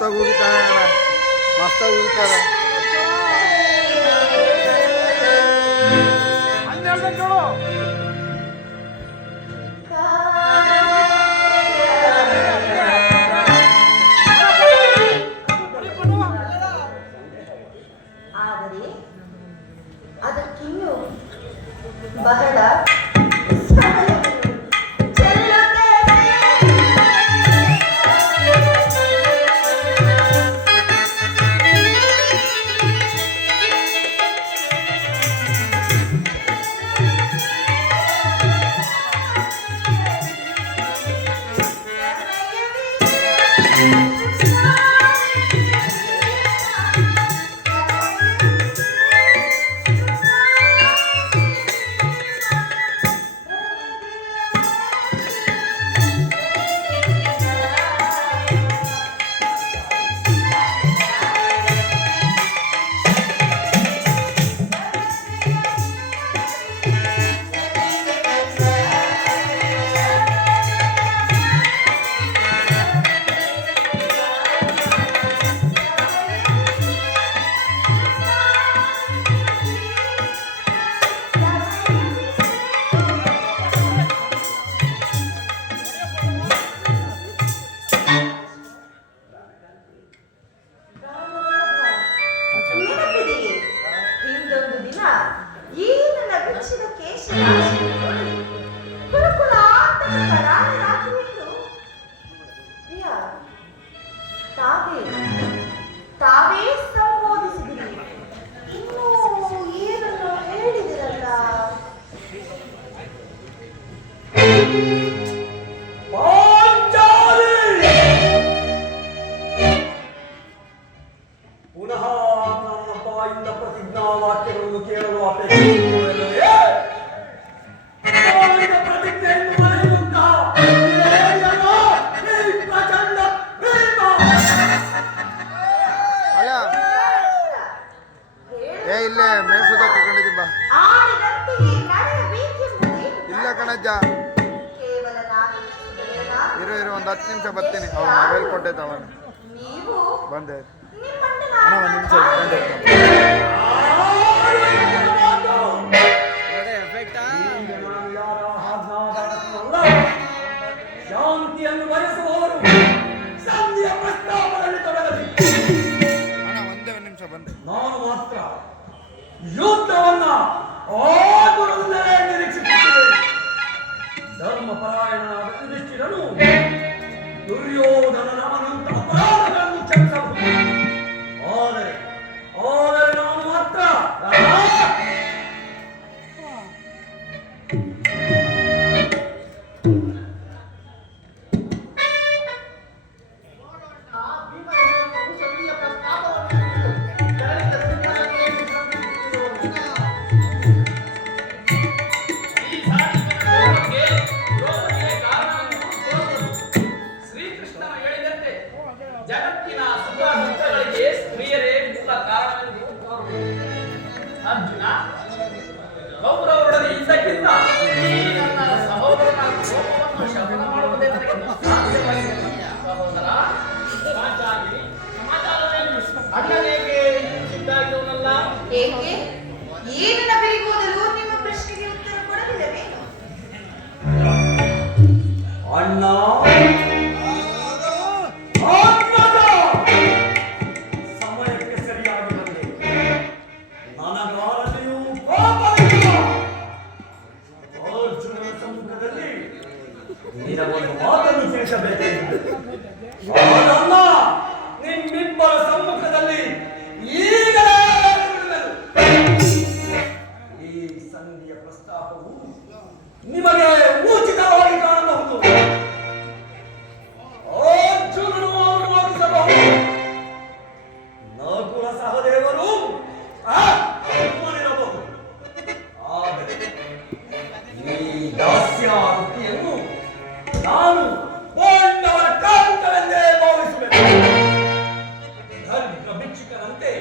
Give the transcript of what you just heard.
ಮಸ್ತಾಗಿ ಹೋಗಿದ್ದಾರೆ ಅಣ್ಣ, ಮಸ್ತಾಗಿ ಹೋಗಿದ್ದಾರೆ. ಆದರೆ ಅದಕ್ಕಿನ್ನೂ ಬಹಳ ತಾವೇ ಸಂಬೋಧಿಸಿದಿರಿ. ಇನ್ನೂ ಏನನ್ನು ಹೇಳಿದಿರಲ್ಲ. ಪುನಃ ನನ್ನ ಬಾಯಿಂದ ಪ್ರತಿಜ್ಞಾ ವಾಕ್ಯಗಳನ್ನು ಕೇಳಲು ಅಪೇಕ್ಷಿಸುವುದಿಲ್ಲವೇ? ಪ್ರತಿಜ್ಞೆಯನ್ನು ಮರೆಯುವಂತಹ ಪ್ರಚಂಡ ಪ್ರೇಮ. ಇಲ್ಲೇ ಮೇಸುದ ಕರ್ಕೊಂಡಿದ್ದೀನಿ ಬಾ. ಇಲ್ಲ ಕಣಜ್ಜ, ಇರು ಒಂದು 10 ನಿಮಿಷ ಬರ್ತೀನಿ. ಅವ್ನು ಮೊಬೈಲ್ ಕೊಟ್ಟೈತೆ, ಅವನು ಬಂದೆ ಅಣ್ಣ, 1 ನಿಮಿಷ ಬಂದೆ. ಶಾಂತಿಯನ್ನು ಬಯಸುವವರು ಸಂಧಿಯ ಪ್ರಸ್ತಾಪದಲ್ಲಿ ತೊಡಗಲಿ. ಅಣ್ಣ ಒಂದೇ 1 ನಿಮಿಷ ಬಂದೆ. ನಾನು ಮಾತ್ರ ಯುದ್ಧವನ್ನ ಆಗುವುದನ್ನೇ ನಿರೀಕ್ಷಿಸುತ್ತಿದ್ದೇನೆ. ಧರ್ಮಪರಾಯಣನಾದ ಯುಧಿಷ್ಠಿರನು ದುರ್ಯೋಧನನ ಅನಂತ ಅಪರಾಧಗಳನ್ನು ಕ್ಷಮಿಸಬಹುದು. ಆದರೆ ನಾನು ಮಾತ್ರ ಜಗತ್ತಿನ ಸುಖ ದುಃಖಗಳಿಗೆ ಸ್ತ್ರೀಯರೇ ಮೂಲ ಕಾರಣವೆಂದು ಅರ್ಜುನ ಕೌರವರೊಡನೆ ಇದ್ದಕ್ಕಿಂತ ನನ್ನ ಸಹೋದರನ ಕೋಪವನ್ನು ಶಮನ ಮಾಡುವುದೇ ನನಗೆ ಸಾಧ್ಯವಾಗಿಲ್ಲ. ಸಹೋದರ ಪಾಂಚಾಲಿ ಸಮಾಚಾರವೇನು? ಅಣ್ಣನೇಗೆ ಸಿದ್ಧಾಗಿರುವನಲ್ಲ? ಏಕೆ? ಏನಿನ ಬರಿಗೋದಲು ನಿಮ್ಮ ಪ್ರಶ್ನೆಗೆ ಉತ್ತರ ಕೊಡಲಿಲ್ಲವೇನು? ಅಣ್ಣ ಸಮಯಕ್ಕೆ ಸರಿಯಾಗಿ ಬಂದೆ. ನನಗಾರಲ್ಲಿಯೂ ಪಾಪವಿಲ್ಲ. ಅರ್ಜುನನ ಸಮ್ಮುಖದಲ್ಲಿ ನಿನಗೊಂದು ಮಾತನ್ನು ತಿಳಿಸಬೇಕೆಂದು. ಅದನ್ನ ನಿಮ್ಮಿಬ್ಬರ ಸಮ್ಮುಖದಲ್ಲಿ ಈಗಲೇ ಹೇಳುವೆನು. ಈ ಸಂಧಿಯ ಪ್ರಸ್ತಾಪವು ನಿಮಗೆ ಉಚಿತವಾಗಿ ಕಾಣಬಹುದು. ಅರ್ಜುನನು ಅನುಮೋದಿಸಬಹುದು. ನಕುಲ ಸಹದೇವರು ಅನುಮೋದಿರಬಹುದು. ಆದರೆ ಈ ದಾಸ್ಯಾವೃತ್ತಿಯನ್ನು ನಾನು ಪಾಂಡವರ ಕಾಂತವೆಂದೇ ಭಾವಿಸಬೇಕು. ಧರ್ಮ ಭಿಕ್ಷುಕರಂತೆ